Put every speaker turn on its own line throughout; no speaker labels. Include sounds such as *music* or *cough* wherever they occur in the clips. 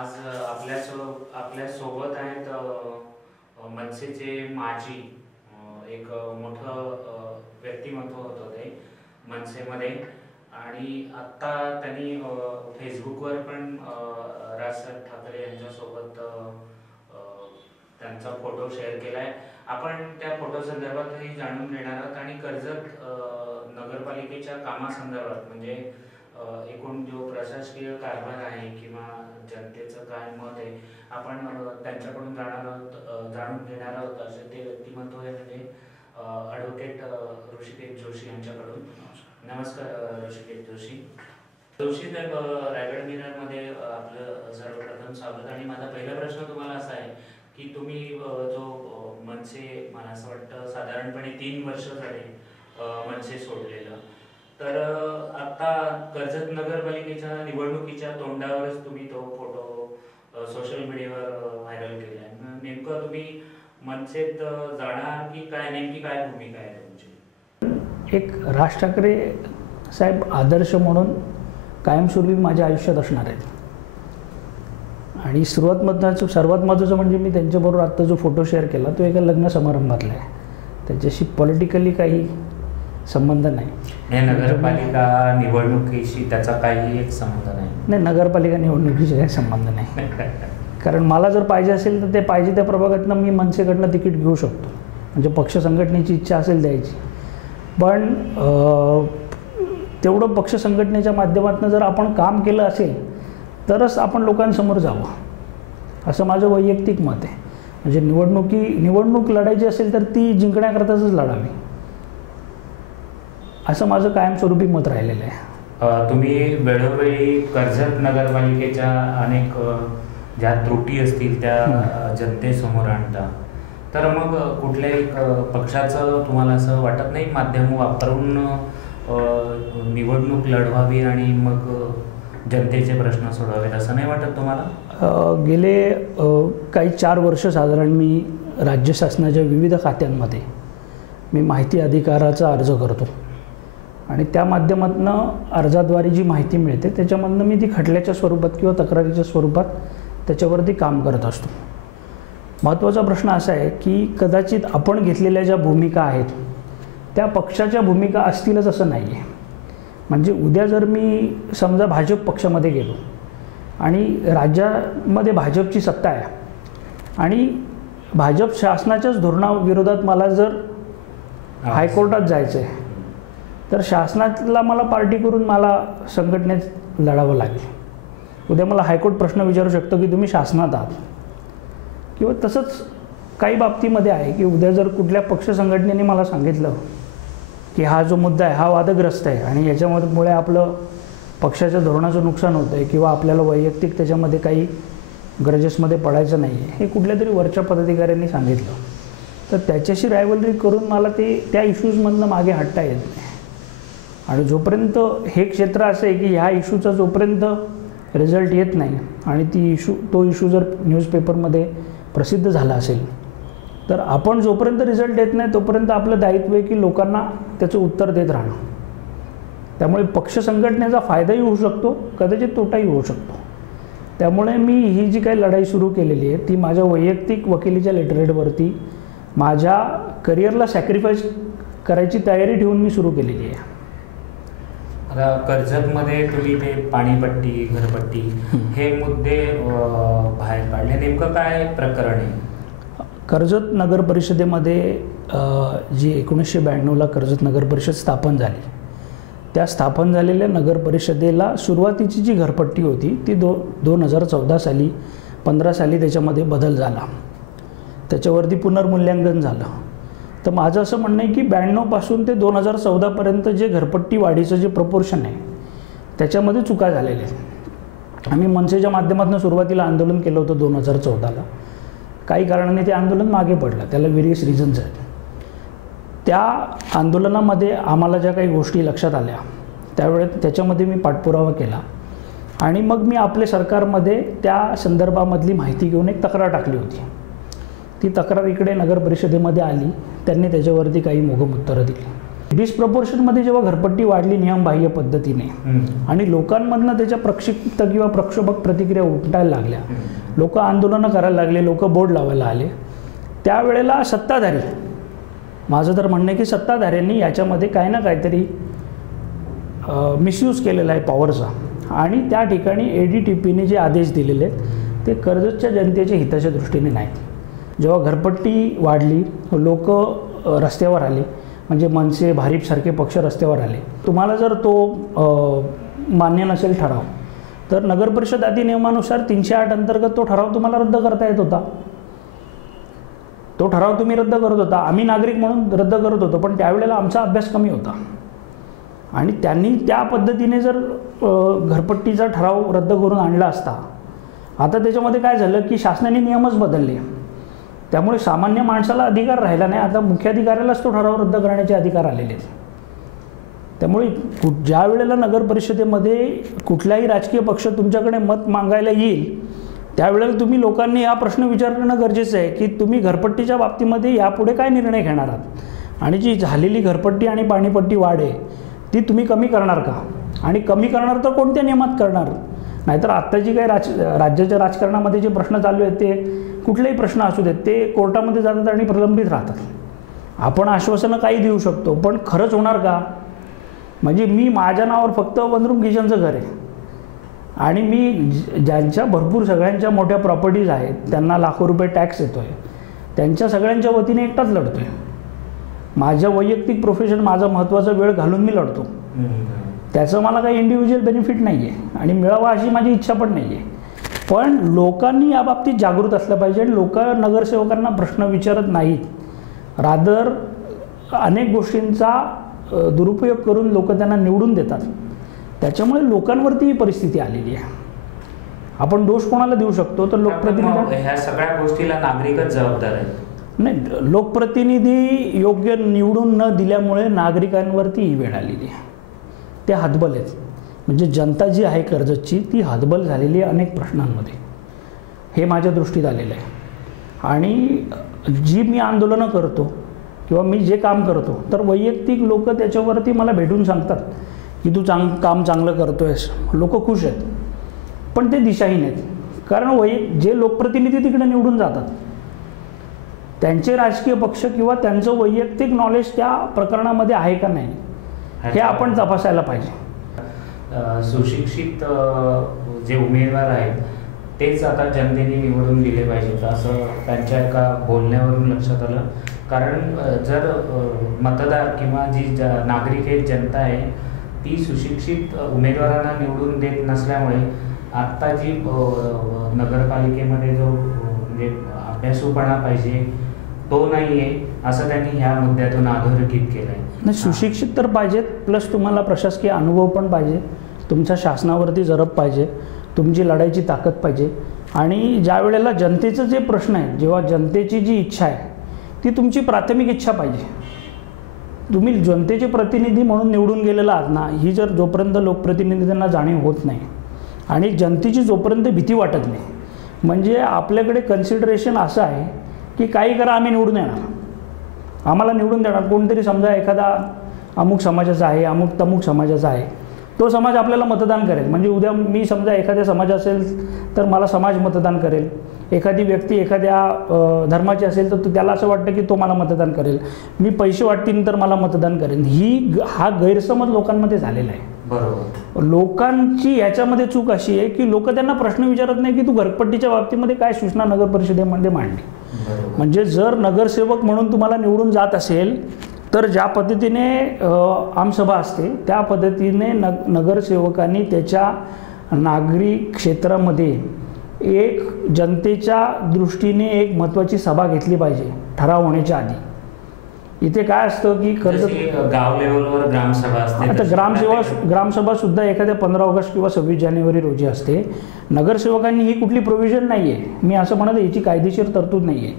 आज आपल्यासो आपल्या सो आपल्यासोबत आहेत मनसेचे माजी एक मोठं व्यक्तिमत्व होतं ते मनसेमध्ये. आणि आत्ता त्यांनी फेसबुकवर पण राजसाहेब ठाकरे यांच्यासोबत त्यांचा फोटो शेअर केला आहे आपण त्या फोटो संदर्भातही जाणून घेणार आहोत. आणि कर्जत नगरपालिकेच्या कामासंदर्भात म्हणजे एकूण जो प्रशासकीय कारभार आहे किंवा जनतेचं काय मत आहे आपण त्यांच्याकडून जाणार आहोत जाणून घेणार आहोत असे ते व्यक्तिमत्व आहे म्हणजे ॲडव्होकेट ऋषिकेश जोशी यांच्याकडून. नमस्कार ऋषिकेश जोशी. जोशी साहेब रायगड मिररमध्ये आपलं सर्वप्रथम स्वागत. आणि माझा पहिला प्रश्न तुम्हाला असा आहे की तुम्ही जो मनसे मला असं वाटतं साधारणपणे तीन वर्ष झाले मनसे सोडलेलं. तर आता कर्जत नगरपालिकेच्या निवडणुकीच्या तोंडावरच तुम्ही तो फोटो सोशल मीडियावर व्हायरल केला आहे नेमकं तुम्ही मनसेत जाणार की काय नेमकी काय भूमिका आहे तुमची?
एक राज ठाकरे साहेब आदर्श म्हणून कायमस्वरूपी माझ्या आयुष्यात असणार आहेत. आणि सुरुवात मधनाचं सर्वात महत्त्वाचं म्हणजे मी त्यांच्याबरोबर आत्ता जो फोटो शेअर केला तो एका लग्न समारंभातला आहे. त्याच्याशी पॉलिटिकली काही संबंध नाही.
नगरपालिका निवडणुकीशी त्याचा काही एक संबंध नाही.
नाही नगरपालिका निवडणुकीशी काही संबंध नाही. कारण मला जर पाहिजे असेल तर ते पाहिजे त्या प्रभागातनं मी मनसेकडनं तिकीट घेऊ शकतो. म्हणजे पक्ष संघटनेची इच्छा असेल द्यायची. पण तेवढं पक्ष संघटनेच्या माध्यमातून जर आपण काम केलं असेल तरच आपण लोकांसमोर जावं. असं माझं वैयक्तिक मत आहे. म्हणजे निवडणुकी निवडणूक लढायची असेल तर ती जिंकण्याकरताच लढावी. असं माझं कायमस्वरूपी मत राहिलेलं आहे.
तुम्ही वेळोवेळी कर्जत नगरपालिकेच्या अनेक ज्या त्रुटी असतील त्या जनतेसमोर आणता. तर मग कुठल्याही पक्षाचं तुम्हाला असं वाटत नाही माध्यम वापरून निवडणूक लढवावी आणि मग जनतेचे प्रश्न सोडवावेत असं नाही वाटत तुम्हाला?
गेले काही चार वर्ष साधारण मी राज्य शासनाच्या विविध खात्यांमध्ये मी माहिती अधिकाराचा अर्ज करतो. आणि त्या माध्यमातून अर्जाद्वारे जी माहिती मिळते त्याच्यामधनं मी ती खटल्याच्या स्वरूपात किंवा तक्रारीच्या स्वरूपात त्याच्यावरती काम करत असतो. महत्त्वाचा प्रश्न असा आहे की कदाचित आपण घेतलेल्या ज्या भूमिका आहेत त्या पक्षाच्या भूमिका असतीलच असं नाही आहे म्हणजे उद्या जर मी समजा भाजप पक्षामध्ये गेलो आणि राज्यामध्ये भाजपची सत्ता आहे आणि भाजप शासनाच्याच धोरणाविरोधात मला जर हायकोर्टात जायचं आहे तर शासनाला मला पार्टी करून मला संघटनेत लढावं लागेल. उद्या मला हायकोर्ट प्रश्न विचारू शकतो की तुम्ही शासनात आहात. किंवा तसंच काही बाबतीमध्ये आहे की उद्या जर कुठल्या पक्ष संघटनेने मला सांगितलं की हा जो मुद्दा आहे हा वादग्रस्त आहे आणि याच्यामुळे आपलं पक्षाच्या धोरणाचं नुकसान होतं आहे किंवा आपल्याला वैयक्तिक त्याच्यामध्ये काही ग्रजेसमध्ये पडायचं नाही आहे हे कुठल्या तरी वरच्या पदाधिकाऱ्यांनी सांगितलं. तर त्याच्याशी रायवलरी करून मला ते त्या इश्यूजमधनं मागे हटता येत नाही. आणि जोपर्यंत हे क्षेत्र असं आहे की ह्या इशूचा जोपर्यंत रिझल्ट येत नाही आणि ती इशू तो इशू जर न्यूजपेपरमध्ये प्रसिद्ध झाला असेल तर आपण जोपर्यंत रिझल्ट येत नाही तोपर्यंत आपलं दायित्व आहे की लोकांना त्याचं उत्तर देत राहणं. त्यामुळे पक्ष संघटनेचा फायदाही होऊ शकतो कदाचित तोटाही होऊ शकतो. त्यामुळे मी ही जी काही लढाई सुरू केलेली आहे ती माझ्या वैयक्तिक वकिलीच्या लेटरेटवरती माझ्या करिअरला सॅक्रिफाईस करायची तयारी ठेवून मी सुरू केलेली आहे.
आता कर्जतमध्ये तुम्ही ते पाणीपट्टी घरपट्टी हे मुद्दे बाहेर काढले. नेमकं काय प्रकरण आहे?
कर्जत नगर परिषदेमध्ये जी एकोणीसशे ब्याण्णवला कर्जत नगर परिषद स्थापन झाली त्या स्थापन झालेल्या नगर परिषदेला सुरुवातीची जी घरपट्टी होती ती दो दोन हजार चौदा साली पंधरा साली त्याच्यामध्ये बदल झाला. त्याच्यावरती पुनर्मूल्यांकन झालं. तर माझं असं म्हणणं आहे की ब्याण्णवपासून ते दोन हजार चौदापर्यंत जे घरपट्टी वाढीचं जे प्रपोर्शन आहे त्याच्यामध्ये चुका झालेल्या आहेत. आम्ही मनसेच्या माध्यमातून सुरुवातीला आंदोलन केलं होतं दोन हजार चौदाला. काही कारणाने ते आंदोलन मागे पडलं. त्याला व्हेरियस रिझन्स आहेत. त्या आंदोलनामध्ये आम्हाला ज्या काही गोष्टी लक्षात आल्या त्यावेळेस त्याच्यामध्ये मी पाठपुरावा केला. आणि मग मी आपल्या सरकारमध्ये त्या संदर्भामधली माहिती घेऊन एक तक्रार टाकली होती. ती तक्रार इकडे नगर परिषदेमध्ये आली त्यांनी त्याच्यावरती काही मोघम उत्तरं दिली डिस्प्रपोर्शनमध्ये जेव्हा घरपट्टी वाढली नियमबाह्य पद्धतीने. आणि लोकांमधनं त्याच्या प्रक्षिप्त किंवा प्रक्षोभक प्रतिक्रिया उमटायला लागल्या. लोक आंदोलनं करायला लागले लोक बोर्ड लावायला आले त्यावेळेला सत्ताधारी माझं तर म्हणणं आहे की सत्ताधाऱ्यांनी याच्यामध्ये काही ना काहीतरी मिसयूज केलेला आहे पॉवरचा आणि त्या ठिकाणी ए डी टी पीने जे आदेश दिलेले आहेत ते कर्जतच्या जनतेच्या हिताच्या दृष्टीने नाहीत जेव्हा घरपट्टी वाढली लोक रस्त्यावर आले म्हणजे मनसे भारीपसारखे पक्ष रस्त्यावर आले. तुम्हाला जर तो मान्य नसेल ठराव तर नगरपरिषद अधिनियमानुसार तीनशे आठ अंतर्गत तो ठराव तुम्हाला रद्द करता येत होता. तो ठराव तुम्ही रद्द करत होता. आम्ही नागरिक म्हणून रद्द करत होतो पण त्यावेळेला आमचा अभ्यास कमी होता. आणि त्यांनी त्या पद्धतीने जर घरपट्टीचा ठराव रद्द करून आणला असता आता त्याच्यामध्ये काय झालं की शासनाने नियमच बदलले. त्यामुळे सामान्य माणसाला अधिकार राहिला नाही. आता मुख्याधिकाऱ्यालाच तो ठराव रद्द करण्याचे अधिकार आलेले आहेत. त्यामुळे कु ज्या वेळेला नगर परिषदेमध्ये कुठलाही राजकीय पक्ष तुमच्याकडे मत मागायला येईल त्यावेळेला तुम्ही लोकांनी हा प्रश्न विचारणं गरजेचं आहे की तुम्ही घरपट्टीच्या बाबतीमध्ये यापुढे काय निर्णय घेणार आहात? आणि जी झालेली घरपट्टी आणि पाणीपट्टी वाढ आहे ती तुम्ही कमी करणार का? आणि कमी करणार तर कोणत्या नियमात करणार? नाहीतर आत्ता जी काही राज राज्याच्या राजकारणामध्ये जे प्रश्न चालू आहेत ते कुठलेही प्रश्न असू देत ते कोर्टामध्ये जातात आणि प्रलंबित राहतात. आपण आश्वासनं काही देऊ शकतो पण खरंच होणार का? म्हणजे मी माझ्या नावावर फक्त वनरूम किचनचं घर आहे. आणि मी ज- ज्यांच्या भरपूर सगळ्यांच्या मोठ्या प्रॉपर्टीज आहेत त्यांना लाखो रुपये टॅक्स येतो आहे त्यांच्या सगळ्यांच्या वतीने एकटाच लढतो आहे माझ्या वैयक्तिक प्रोफेशन माझा महत्त्वाचा वेळ घालून मी लढतो. त्याचं मला काही इंडिव्हिज्युअल बेनिफिट नाही आहे आणि मिळावा अशी माझी इच्छा पण नाही आहे पण लोकांनी या बाबतीत जागृत असलं पाहिजे. आणि लोक नगरसेवकांना प्रश्न विचारत नाहीत. रादर अनेक गोष्टींचा दुरुपयोग करून लोक त्यांना निवडून देतात. त्याच्यामुळे लोकांवरती ही परिस्थिती आलेली आहे. आपण दोष कोणाला देऊ शकतो? तर लोकप्रतिनिधी
ह्या सगळ्या गोष्टीला नागरिकच जबाबदार आहेत.
नाही लोकप्रतिनिधी योग्य निवडून न दिल्यामुळे नागरिकांवरती ही वेळ आलेली आहे. ते हतबल आहेत. म्हणजे जनता जी आहे कर्जतची ती हतबल झालेली आहे अनेक प्रश्नांमध्ये. हे माझ्या दृष्टीत आलेलं आहे. आणि जी मी आंदोलनं करतो किंवा मी जे काम करतो तर वैयक्तिक लोक त्याच्यावरती मला भेटून सांगतात की तू चांग काम चांगलं करतो आहेस लोक खुश आहेत. पण ते दिशाहीन आहेत. कारण वै जे लोकप्रतिनिधी तिकडे निवडून जातात त्यांचे राजकीय पक्ष किंवा त्यांचं वैयक्तिक नॉलेज त्या प्रकरणामध्ये आहे का नाही हे आपण तपासायला पाहिजे.
सुशिक्षित जे उमेदवार आहेत तेच आता जनतेने निवडून दिले पाहिजेत असं त्यांच्या एका बोलण्यावरून लक्षात आलं. कारण जर मतदार किंवा जी ज- नागरिक आहे जनता आहे ती सुशिक्षित उमेदवारांना निवडून देत नसल्यामुळे आत्ता जी नगरपालिकेमध्ये जो म्हणजे अभ्यासूपणा पाहिजे तो नाही आहे असं त्यांनी ह्या मुद्द्यातून अधोरेखित केलं आहे
नाही सुशिक्षित तर पाहिजेत प्लस तुम्हाला प्रशासकीय अनुभव पण पाहिजे. तुमच्या शासनावरती जरब पाहिजे. तुमची लढाईची ताकद पाहिजे. आणि ज्या वेळेला जनतेचं जे प्रश्न आहे जेव्हा जनतेची जी इच्छा आहे ती तुमची प्राथमिक इच्छा पाहिजे. तुम्ही जनतेचे प्रतिनिधी म्हणून निवडून गेलेला आहात ना ही जर जोपर्यंत लोकप्रतिनिधींना जाणीव होत नाही आणि जनतेची जोपर्यंत भीती वाटत नाही म्हणजे आपल्याकडे कन्सिडरेशन असं आहे की काही करा आम्ही निवडून येणार. आम्हाला निवडून देणार. कोणतरी समजा एखादा अमुक समाजाचा आहे अमुक तमुक समाजाचा आहे. तो समाज आपल्याला मतदान करेल. म्हणजे उद्या मी समजा एखाद्या समाज असेल तर मला समाज मतदान करेल. एखादी व्यक्ती एखाद्या धर्माची असेल तर त्याला असं वाटतं की तो मला मतदान करेल. मी पैसे वाटतील तर मला मतदान करेल. ही ग- हा गैरसमज लोकांमध्ये झालेला आहे.
बरोबर.
लोकांची याच्यामध्ये चूक अशी आहे की लोक त्यांना प्रश्न विचारत नाही की तू घरपट्टीच्या बाबतीमध्ये काय सूचना नगर परिषदेमध्ये मांडली? म्हणजे जर नगरसेवक म्हणून तुम्हाला निवडून जात असेल तर ज्या पद्धतीने आमसभा असते त्या पद्धतीने नग नगरसेवकांनी त्याच्या नागरी क्षेत्रामध्ये एक जनतेच्या दृष्टीने एक महत्त्वाची सभा घेतली पाहिजे ठराव होण्याच्या आधी. इथे काय असतं की
जशी गाव लेवलवर ग्रामसभा असते
आता ग्रामसेवा ग्रामसभा सुद्धा एखाद्या पंधरा ऑगस्ट किंवा सव्वीस जानेवारी रोजी असते. नगरसेवकांनी ही कुठली प्रोव्हिजन नाही आहे मी असं म्हणत याची कायदेशीर तरतूद नाही आहे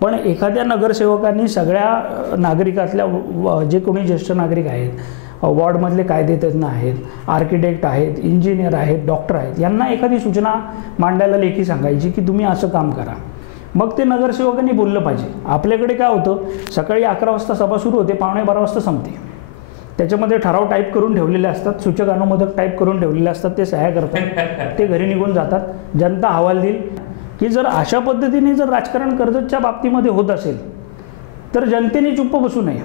पण एखाद्या नगरसेवकांनी सगळ्या नागरिकातल्या जे कोणी ज्येष्ठ नागरिक आहेत वॉर्डमधले कायदेतज्ञ आहेत आर्किटेक्ट आहेत इंजिनियर आहेत डॉक्टर आहेत यांना एखादी सूचना मांडायला लेखी सांगायची की तुम्ही असं काम करा. मग ते नगरसेवकांनी बोललं पाहिजे. आपल्याकडे काय होतं सकाळी अकरा वाजता सभा सुरू होते पावणे बारा वाजता संपते. त्याच्यामध्ये ठराव टाईप करून ठेवलेले असतात सूचक अनुमोदक टाईप करून ठेवलेले असतात ते सह्या करतात *laughs* ते घरी निघून जातात जनता अहवाल देईल. की जर अशा पद्धतीने जर राजकारण कर्जतच्या बाबतीमध्ये होत असेल तर जनतेने चुप्प बसू नये.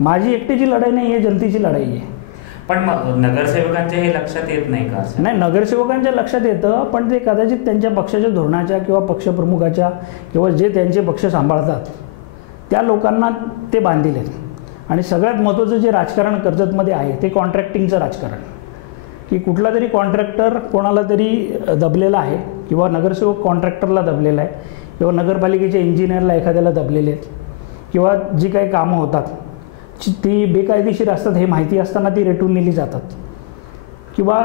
माझी एकटीची लढाई नाही आहे जनतेची लढाई आहे.
पण मग नगरसेवकांच्या हे लक्षात येत नाही का
नाही नगरसेवकांच्या लक्षात येतं पण ते कदाचित त्यांच्या पक्षाच्या धोरणाच्या किंवा पक्षप्रमुखाच्या किंवा जे त्यांचे पक्ष सांभाळतात त्या लोकांना ते बांधील आहेत. आणि सगळ्यात महत्त्वाचं जे राजकारण कर्जतमध्ये आहे ते कॉन्ट्रॅक्टिंगचं राजकारण. की कुठला तरी कॉन्ट्रॅक्टर कोणाला तरी दबलेला आहे किंवा नगरसेवक कॉन्ट्रॅक्टरला दबलेला आहे किंवा नगरपालिकेच्या इंजिनियरला एखाद्याला दबलेले आहेत किंवा जी काही कामं होतात ती बेकायदेशीर असतात हे माहिती असताना ती रेटून नेली जातात. किंवा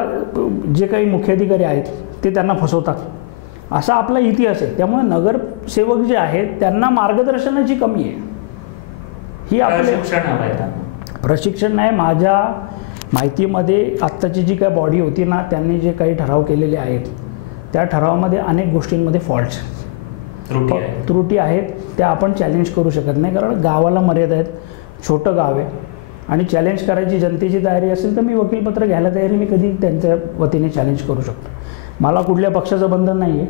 जे काही मुख्याधिकारी आहेत ते त्यांना फसवतात. असा आपला इतिहास आहे. त्यामुळे नगरसेवक जे आहेत त्यांना मार्गदर्शनाची कमी आहे. ही आपले
शिक्षण हवं आहे त्यांना.
प्रशिक्षण नाही माझ्या माहितीमध्ये आत्ताची जी काय बॉडी होती ना त्यांनी जे काही ठराव केलेले आहेत त्या ठरावामध्ये अनेक गोष्टींमध्ये फॉल्ट्स त्रुटी आहेत त्या आपण चॅलेंज करू शकत नाही कारण गावाला मर्यादा आहेत. छोटं गाव आहे. आणि चॅलेंज करायची जनतेची तयारी असेल तर मी वकीलपत्र घ्यायला तयारी मी कधी त्यांच्या वतीने चॅलेंज करू शकतो. मला कुठल्या पक्षाचं बंधन नाही आहे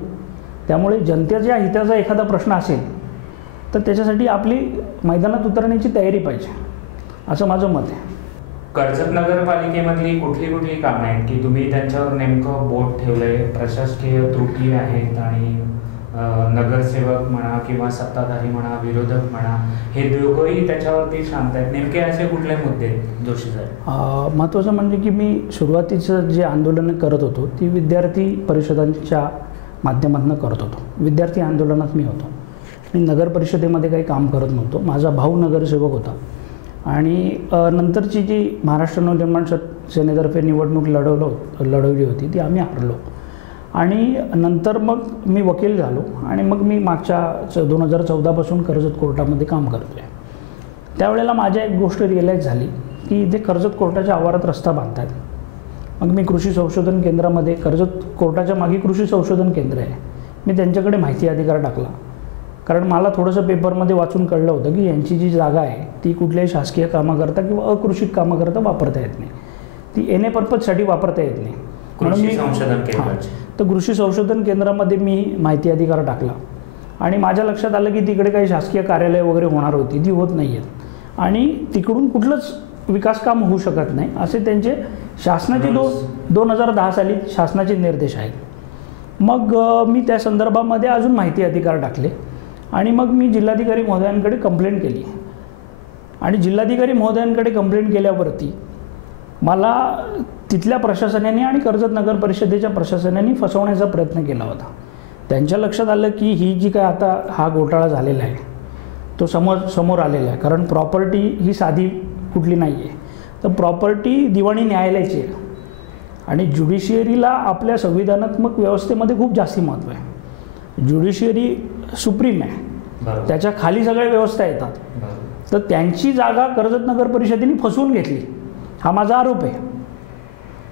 त्यामुळे जनतेच्या हिताचा एखादा प्रश्न असेल तर त्याच्यासाठी आपली मैदानात उतरण्याची तयारी पाहिजे. असं माझं मत आहे.
कर्जत नगरपालिकेमधली कुठली कुठली कामं आहेत की तुम्ही त्यांच्यावर नेमकं बोट ठेवलंय प्रशासकीय त्रुटी आहेत आणि नगरसेवक म्हणा किंवा सत्ताधारी म्हणा विरोधक म्हणा हे दोघंही त्याच्यावरती शांत आहेत नेमके असे कुठले मुद्दे आहेत जोशी साहेब?
महत्त्वाचं म्हणजे की मी सुरुवातीचं जे आंदोलन करत होतो ती विद्यार्थी परिषदांच्या माध्यमातून करत होतो. विद्यार्थी आंदोलनात मी होतो. मी नगर परिषदेमध्ये काही काम करत नव्हतो. माझा भाऊ नगरसेवक होता. आणि नंतरची जी महाराष्ट्र नवनिर्माण सेनेतर्फे निवडणूक लढवलं लढवली होती ती आम्ही हरलो. आणि नंतर मग मी वकील झालो आणि मग मी मागच्या दोन हजार चौदापासून कर्जत कोर्टामध्ये काम करतो आहे त्यावेळेला माझ्या एक गोष्ट रिअलाईज झाली की इथे कर्जत कोर्टाच्या आवारात रस्ता बांधतात. मग मी कृषी संशोधन केंद्रामध्ये कर्जत कोर्टाच्या मागे कृषी संशोधन केंद्र आहे. मी त्यांच्याकडे माहिती अधिकार टाकला. कारण मला थोडंसं पेपरमध्ये वाचून कळलं होतं की यांची जी जागा आहे ती कुठल्याही शासकीय कामाकरता किंवा अकृषिक कामाकरता वापरता येत नाही. ती एन ए पर्पजसाठी वापरता येत नाही. म्हणून
कृषी
मी तर कृषी संशोधन केंद्रामध्ये मी माहिती अधिकार टाकला. आणि माझ्या लक्षात आलं की तिकडे काही शासकीय कार्यालय वगैरे होणार होती. ती होत नाही आहेत आणि तिकडून कुठलंच विकास काम होऊ शकत नाही असे त्यांचे शासनाचे दो दोन हजार दहा साली शासनाचे निर्देश आहेत. मग मी त्या संदर्भामध्ये अजून माहिती अधिकार टाकले. आणि मग मी जिल्हाधिकारी महोदयांकडे कंप्लेंट केली. आणि जिल्हाधिकारी महोदयांकडे कंप्लेंट केल्यावरती मला तिथल्या प्रशासनाने आणि कर्जत नगर परिषदेच्या प्रशासनाने फसवण्याचा प्रयत्न केला होता. त्यांच्या लक्षात आलं की ही जी काय आता हा घोटाळा झालेला आहे तो समोर समोर आलेला आहे. कारण प्रॉपर्टी ही साधी कुठली नाही आहे तर प्रॉपर्टी दिवाणी न्यायालयाची आहे. आणि ज्युडिशियरीला आपल्या संविधानात्मक व्यवस्थेमध्ये खूप जास्ती महत्त्व आहे. ज्युडिशियरी सुप्रीम आहे. त्याच्याखाली सगळ्या व्यवस्था येतात. तर त्यांची जागा कर्जत नगर परिषदेने फसवून घेतली. हा माझा आरोप आहे.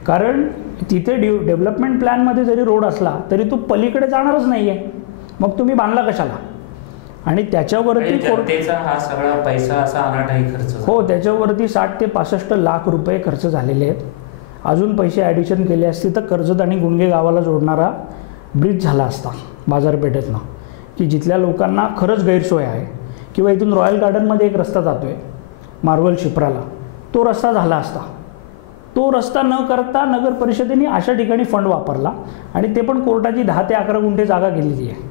कारण तिथे डि डेव्हलपमेंट प्लॅनमध्ये जरी रोड असला तरी तो पलीकडे जाणारच नाही आहे मग तुम्ही बांधला कशाला? आणि त्याच्यावरती कोर्ट
जनतेचा हा सगळा पैसा असा अनाठाई खर्च.
हो त्याच्यावरती साठ ते पासष्ट लाख रुपये खर्च झालेले आहेत. अजून पैसे ॲडिशन केले असते तर कर्जत आणि गुंडगे गावाला जोडणारा ब्रिज झाला असता बाजारपेठेतनं. की जिथल्या लोकांना खरंच गैरसोय आहे. किंवा इथून रॉयल गार्डनमध्ये एक रस्ता जातो आहे मार्वल शिप्राला. तो रस्ता झाला असता. तो रस्ता न करता नगर परिषदेने अशा ठिकाणी फंड वापरला आणि ते पण कोर्टाची दहा ते अकरा गुंठे जागा गेलेली आहे.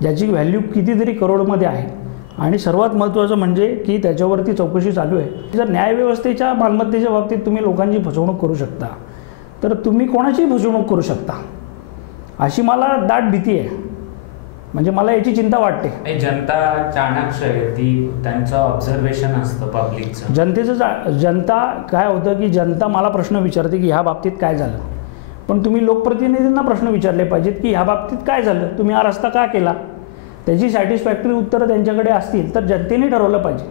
ज्याची व्हॅल्यू कितीतरी करोडमध्ये आहे. आणि सर्वात महत्त्वाचं म्हणजे की त्याच्यावरती चौकशी चालू आहे. जर न्यायव्यवस्थेच्या मालमत्तेच्या बाबतीत तुम्ही लोकांची फसवणूक करू शकता तर तुम्ही कोणाचीही फसवणूक करू शकता. अशी मला दाट भीती आहे. म्हणजे मला याची चिंता वाटते.
जनता चाणाक्ष आहे ती त्यांचं ऑब्झर्वेशन असतं पब्लिकचं
जनतेचं जा जनता काय होतं की जनता मला प्रश्न विचारते की ह्या बाबतीत काय झालं? पण तुम्ही लोकप्रतिनिधींना प्रश्न विचारले पाहिजेत की ह्या बाबतीत काय झालं? तुम्ही हा रस्ता का केला? त्याची सॅटिस्फॅक्टरी उत्तरं त्यांच्याकडे असतील तर जनतेने ठरवलं पाहिजे.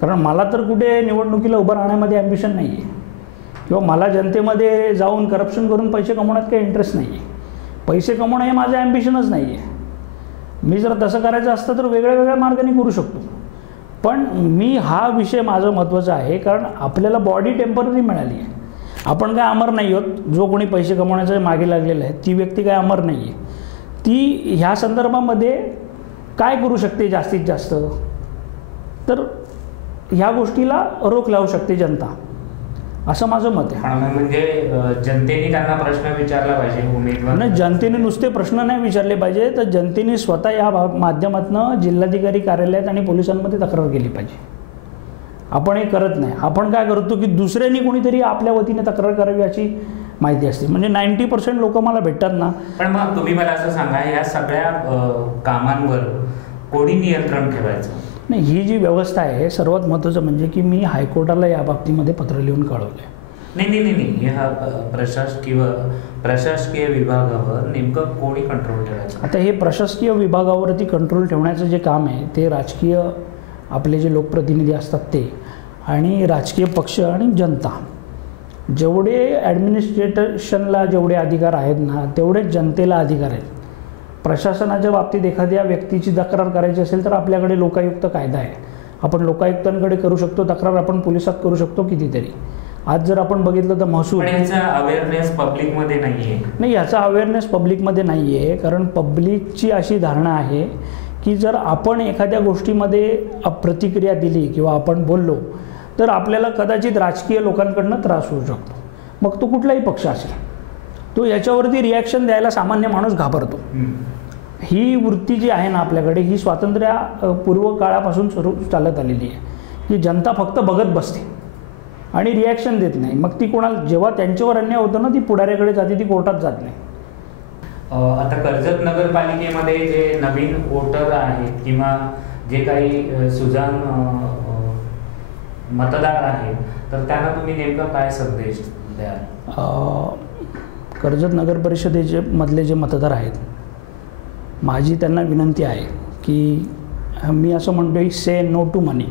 कारण मला तर कुठे निवडणुकीला उभं राहण्यामध्ये ॲम्बिशन नाही आहे किंवा मला जनतेमध्ये जाऊन करप्शन करून पैसे कमवण्यात काही इंटरेस्ट नाही आहे पैसे कमवणं हे माझं ॲम्बिशनच नाही आहे मी जर तसं करायचं असतं तर वेगळ्या वेगळ्या मार्गाने करू शकतो. पण मी हा विषय माझं महत्त्वाचा आहे कारण आपल्याला बॉडी टेंपररी मिळाली आहे. आपण काय अमर नाही आहोत जो कोणी पैसे कमवण्याच्या मागे लागलेला आहे ती व्यक्ती काय अमर नाही आहे. ती ह्या संदर्भामध्ये काय करू शकते जास्तीत जास्त? तर ह्या गोष्टीला रोख लावू शकते जनता. असं माझं मत आहे.
म्हणजे जनतेने त्यांना प्रश्न विचारला पाहिजे उमेदवार
नाही जनतेने नुसते प्रश्न नाही विचारले पाहिजे तर जनतेने स्वतः या माध्यमातनं जिल्हाधिकारी कार्यालयात आणि पोलिसांमध्ये तक्रार केली पाहिजे. आपण हे करत नाही. आपण काय करतो की दुसऱ्यांनी कोणीतरी आपल्या वतीने तक्रार करावी याची माहिती असते. म्हणजे नाईन्टी पर्सेंट लोक मला भेटतात ना.
पण मग तुम्ही मला असं सांगा या सगळ्या कामांवर कोणी नियंत्रण ठेवायचं?
नाही ही जी व्यवस्था आहे सर्वात महत्त्वाचं म्हणजे की मी हायकोर्टाला या बाबतीमध्ये पत्र लिहून कळवलं आहे
नाही नाही नाही नाही. ह्या प्रशासकीय प्रशासकीय विभागावर नेमकं कोणी कंट्रोल ठेवायचं?
आता हे प्रशासकीय विभागावरती कंट्रोल ठेवण्याचं जे काम आहे ते राजकीय आपले जे लोकप्रतिनिधी असतात ते आणि राजकीय पक्ष आणि जनता. जेवढे ॲडमिनिस्ट्रेशनला जेवढे अधिकार आहेत ना तेवढेच जनतेला अधिकार आहेत. प्रशासनाच्या बाबतीत एखाद्या व्यक्तीची तक्रार करायची असेल तर आपल्याकडे लोकायुक्त कायदा आहे. आपण लोकायुक्तांकडे करू शकतो तक्रार आपण पोलिसात करू शकतो कितीतरी. आज जर आपण बघितलं तर महसूल
अवेअरनेस पब्लिकमध्ये नाहीये.
नाही याचा अवेअरनेस पब्लिकमध्ये नाही आहे कारण पब्लिकची अशी धारणा आहे की जर आपण एखाद्या गोष्टीमध्ये प्रतिक्रिया दिली किंवा आपण बोललो तर आपल्याला कदाचित राजकीय लोकांकडनं त्रास होऊ शकतो. मग तो कुठलाही पक्ष असेल तो याच्यावरती रिॲक्शन द्यायला सामान्य माणूस घाबरतो. ही वृत्ती जी आहे ना आपल्याकडे ही स्वातंत्र्य अ, पूर्व काळापासून सुरू चालत आलेली आहे. की जनता फक्त बघत बसते आणि रिॲक्शन देत नाही. मग ती कोणाला जेव्हा त्यांच्यावर अन्याय होतो ना ती पुढाऱ्याकडे जाते ती कोर्टात जात नाही.
आता कर्जत नगरपालिकेमध्ये जे नवीन वोटर आहेत किंवा जे काही अ, मतदार आहेत तर त्यांना तुम्ही नेमका काय संदेश द्याल?
कर्जत नगर परिषदेचे मधले जे मतदार आहेत माझी त्यांना विनंती आहे की मी असं म्हणतो की से नो टू मनी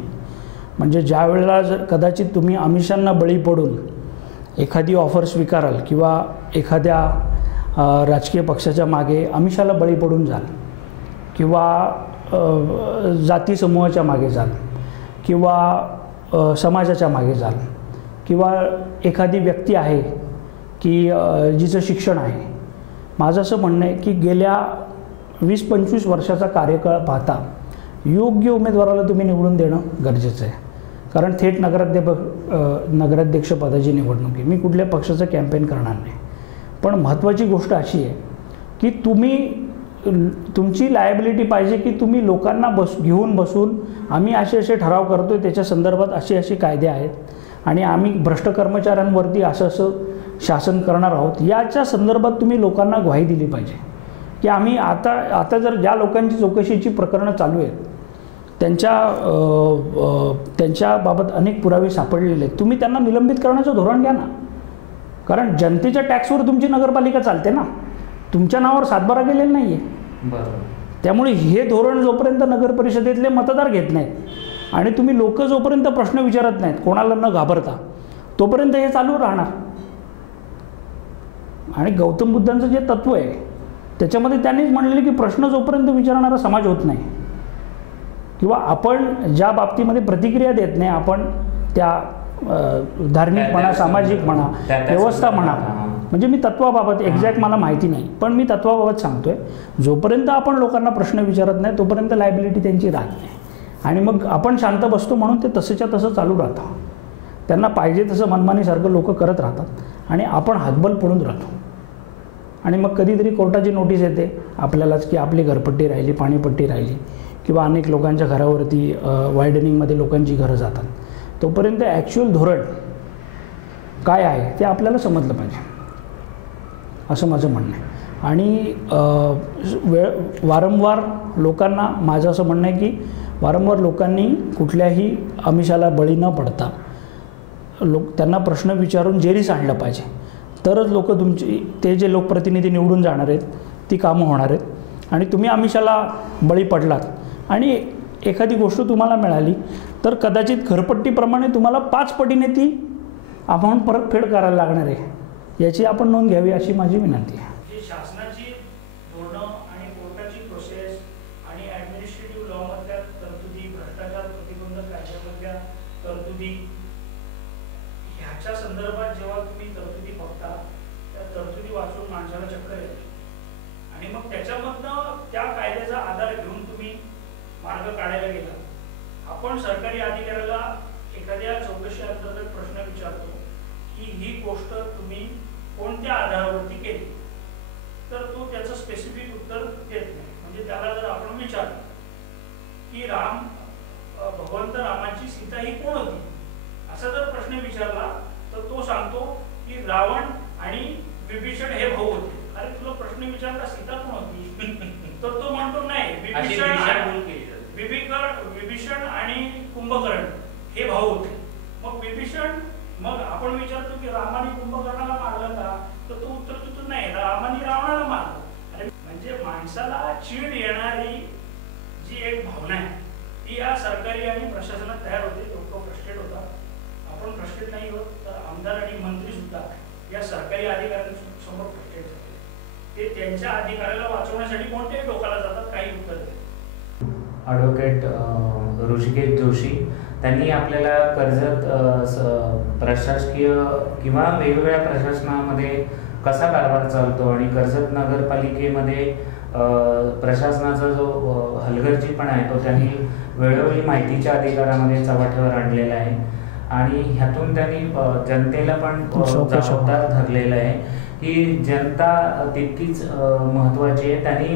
म्हणजे ज्या वेळेला जर कदाचित तुम्ही आमिषांना बळी पडून एखादी ऑफर स्वीकाराल किंवा एखाद्या राजकीय पक्षाच्या मागे आमिषाला बळी पडून जाल किंवा जाती समूहाच्या मागे जाल किंवा समाजाच्या मागे जाल किंवा एखादी व्यक्ती आहे की जिचं शिक्षण आहे माझं असं म्हणणं आहे की गेल्या वीस पंचवीस वर्षाचा कार्यकाळ पाहता योग्य उमेदवाराला तुम्ही निवडून देणं गरजेचं आहे. कारण थेट नगराध्यपक नगराध्यक्ष पदाची निवडणूक आहे. मी कुठल्या पक्षाचं कॅम्पेन करणार नाही. पण महत्त्वाची गोष्ट अशी आहे की तुम्ही तुमची लायबिलिटी पाहिजे की तुम्ही लोकांना बस घेऊन बसून आम्ही असे असे ठराव करतो आहे त्याच्या संदर्भात असे असे कायदे आहेत आणि आम्ही भ्रष्ट कर्मचाऱ्यांवरती असं असं शासन करणार आहोत याच्या संदर्भात तुम्ही लोकांना ग्वाही दिली पाहिजे. की आम्ही आता आता जर ज्या लोकांची चौकशीची प्रकरणं चालू आहेत त्यांच्या त्यांच्याबाबत अनेक पुरावे सापडलेले आहेत तुम्ही त्यांना निलंबित करण्याचं धोरण घ्या ना. कारण जनतेच्या टॅक्सवर तुमची नगरपालिका चालते ना. तुमच्या नावावर सातबारा केलेला नाही आहे त्यामुळे हे धोरण जोपर्यंत नगर परिषदेतले मतदार घेत नाहीत आणि तुम्ही लोक जोपर्यंत प्रश्न विचारत नाहीत कोणाला न घाबरता तोपर्यंत हे चालू राहणार. आणि गौतम बुद्धांचं जे तत्व आहे त्याच्यामध्ये त्यांनीच म्हणलेलं की प्रश्न जोपर्यंत विचारणारा समाज होत नाही किंवा आपण ज्या बाबतीमध्ये प्रतिक्रिया देत नाही आपण त्या धार्मिक म्हणा सामाजिक म्हणा व्यवस्था म्हणा. म्हणजे मी तत्वाबाबत एक्झॅक्ट मला माहिती नाही पण मी तत्वाबाबत सांगतोय जोपर्यंत आपण लोकांना प्रश्न विचारत नाही तोपर्यंत लायबिलिटी त्यांची राहत नाही. आणि मग आपण शांत बसतो म्हणून ते तसंच्या तसं चालू राहतं. त्यांना पाहिजे तसं मनमानीसारखं लोक करत राहतात आणि आपण हातबल पडून राहतो. आणि मग कधीतरी कोर्टाची नोटीस येते आपल्यालाच की आपली घरपट्टी राहिली पाणीपट्टी राहिली किंवा अनेक लोकांच्या घरावरती वायडनिंगमध्ये लोकांची घरं जातात. तोपर्यंत ॲक्च्युअल धोरण काय आहे ते आपल्याला समजलं पाहिजे. असं माझं म्हणणं आहे. आणि वेळ वारंवार लोकांना माझं असं म्हणणं आहे की वारंवार लोकांनी कुठल्याही आमिषाला बळी न पडता लोक त्यांना प्रश्न विचारून जेरीस आणलं पाहिजे. तरच लोक तुमची ते जे लोकप्रतिनिधी निवडून जाणार आहेत ती कामं होणार आहेत. आणि तुम्ही आमिषाला बळी पडलात. आणि एखादी गोष्ट तुम्हाला मिळाली तर कदाचित घरपट्टीप्रमाणे तुम्हाला पाच पटीने ती अमाऊंट परतफेड करायला लागणार आहे. याची आपण नोंद घ्यावी अशी माझी विनंती आहे. संदर्भात आपण सरकारी अधिकाऱ्याला एखाद्या चौकशी अंतर्गत प्रश्न विचारतो की ही गोष्ट तुम्ही कोणत्या आधारावरती केली? तर तो त्याचं स्पेसिफिक उत्तर देत नाही. म्हणजे त्याला जर आपण विचारलं की राम भगवंत रामाची सीता ही कोण होती? असा जर प्रश्न विचारला तर तो सांगतो की रावण आणि विभीषण हे भाऊ होते. अरे तुला प्रश्न विचारला सीता कोण होती? तर तो म्हणतो नाही विभीषण आणि-
दिशाभूल केली जाते.
विभीकर विभीषण आणि कुंभकर्ण. हे भाऊ होते. मग विभीषण मग आपण विचारतो की रामाने कुंभकर्णाला मारलं का? तर तो उत्तर देतो नाही रामाने रावणाला मारलं. अरे म्हणजे माणसाला चीड येणारी जी एक भावना आहे ती या सरकारी आणि प्रशासनात तयार होते. लोक फ्रस्ट्रेट होतात आपण फ्रस्ट्रेट नाही होत तर आमदार आणि मंत्री सुद्धा या सरकारी अधिकाऱ्यांसमोर फ्रस्ट्रेट होते. ते त्यांच्या अधिकाऱ्याला वाचवण्यासाठी कोणत्याही टोकाला जातात काही उत्तर देतात
ॲडव्होकेट ऋषिकेश जोशी त्यांनी आपल्याला कर्जत प्रशासकीय किंवा वेगवेगळ्या प्रशासनामध्ये कसा कारभार चालतो आणि कर्जत नगरपालिकेमध्ये प्रशासनाचा जो हलगर्जीपणा आहे तो त्यांनी वेळोवेळी माहितीच्या अधिकारामध्ये चव्हाट्यावर आणलेला आहे आणि ह्यातून त्यांनी जनतेला पण. जबाबदार धरलेलं आहे की जनता तितकीच अ, महत्त्वाची आहे त्यांनी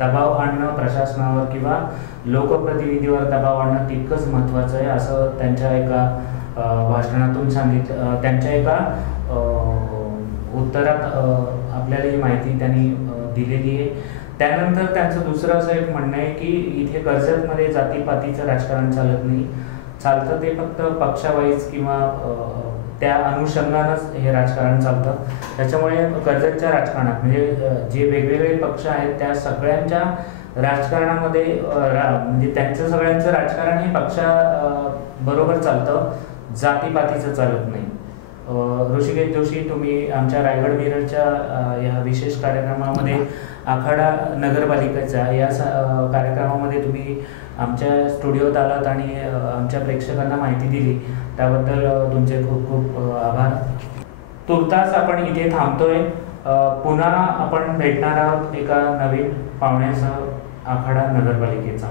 दबाव आणणं प्रशासनावर किंवा लोकप्रतिनिधीवर दबाव आणणं तितकंच महत्त्वाचं आहे असं त्यांच्या एका भाषणातून सांगितलं त्यांच्या एका उत्तरात आपल्याला ही माहिती त्यांनी दिलेली आहे. त्यानंतर त्यांचं दुसरं असं एक म्हणणं आहे की इथे कर्जतमध्ये जातीपातीचं राजकारण चालत नाही. चालतं ते फक्त पक्षावाईज किंवा त्या अनुषंगानंच हे राजकारण चालतं. त्याच्यामुळे कर्जतच्या राजकारणात म्हणजे जे वेगवेगळे पक्ष आहेत त्या सगळ्यांच्या राजकारणामध्ये रा- म्हणजे त्यांचं सगळ्यांचं राजकारण हे पक्षा बरोबर चालतं जातीपातीचं चालत नाही. ऋषिकेश जोशी तुम्ही आमच्या रायगड मिररच्या या विशेष कार्यक्रमामध्ये आखाडा नगरपालिकेचा या कार्यक्रमामध्ये तुम्ही आमच्या स्टुडिओत आलात आणि आमच्या प्रेक्षकांना माहिती दिली. त्याबद्दल तुमचे खूप खूप आभार. तुर्तास आपण इथे थांबतोय. पुन्हा आपण भेटणार आहोत एका नवीन पाहुण्यासह आखाडा नगरपालिकेचा.